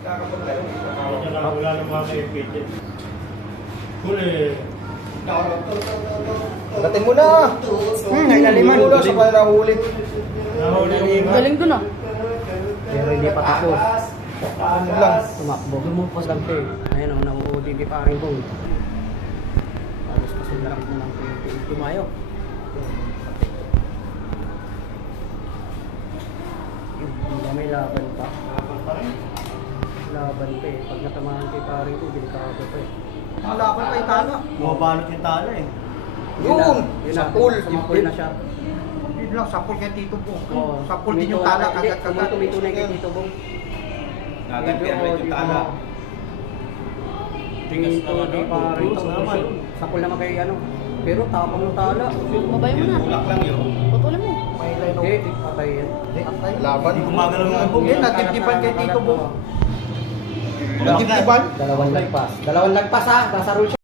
Wala nang mga kaibigan. Huli. Gatin mo na! Nailaliman. Huli sa kanya nahuli. Galing dun ah. Pero hindi pa tapos. Ano lang? Tumakbo. Lumupos lang siya eh. Ayun o, nauudigi pa rin kong. Tapos kasi lapit na lang tumayo. Hindi may laban pa. Laban pa eh. Pag natamaan kay paring ko, delikado pa eh. Malaban pa yung tala. Bumabalot yung tala eh. Yun! Sa pool. Sa pool na siya. Yun lang, sa pool kay Tito Bong. Oo. Sa pool din yung tala, kagat-kagat. Tumitunay kay Tito Bong. Gagantihan yung tala. Tingin ko di paring ko. Sa pool naman kay ano. Pero tapang ng tala. Babay mo na. Tulak lang yun. Putulin mo. May line of... Hindi, patay yan. Laban. Hindi gumagalaw ng bong. Yun, natitipan kay Tito Bong. Natitipan. Dalawang lagpas. Dalawang lagpas ha. Nasa rule siya.